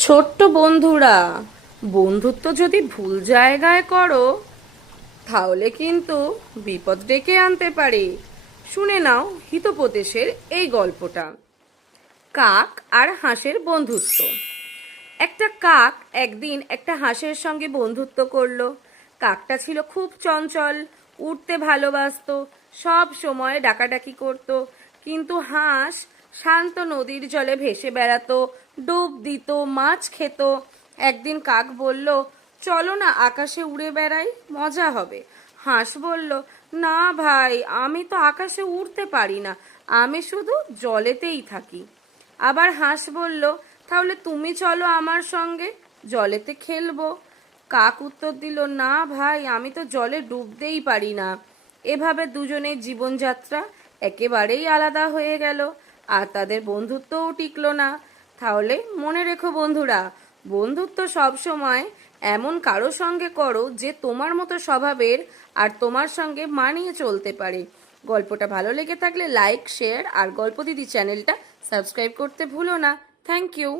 ছোট্ট বন্ধুরা, বন্ধুত্ব যদি ভুল জায়গায় করো, তাহলে কিন্তু বিপদ ডেকে আনতে পারে। শুনে নাও হিতোপদেশের এই গল্পটা। কাক আর হাঁসের বন্ধুত্ব। একটা কাক একদিন একটা হাঁসের সঙ্গে বন্ধুত্ব করল। কাকটা ছিল খুব চঞ্চল উঠতে ভালোবাসত, সব সময় ডাকাডাকি করত। কিন্তু হাঁস শান্ত নদীর জলে ভেসে বেড়াতো, ডুব দিত, মাছ খেত। একদিন কাক বলল, চলো না, আকাশে উড়ে বেড়াই, মজা হবে। হাঁস বলল, না ভাই, আমি তো আকাশে উড়তে পারি না, আমি শুধু জলেতেই থাকি। আবার হাঁস বলল, তাহলে তুমি চলো আমার সঙ্গে, জলেতে খেলব। কাক উত্তর দিল, না ভাই, আমি তো জলে ডুবতেই পারি না। এভাবে দুজনের জীবনযাত্রা একেবারেই আলাদা হয়ে গেল। আর তাদের বন্ধুত্বও টিকল না। তাহলে মনে রেখো বন্ধুরা, বন্ধুত্ব সবসময় এমন কারও সঙ্গে করো যে তোমার মতো স্বভাবের আর তোমার সঙ্গে মানিয়ে চলতে পারে। গল্পটা ভালো লেগে থাকলে লাইক, শেয়ার আর গল্প দিদি চ্যানেলটা সাবস্ক্রাইব করতে ভুলো না। Thank you.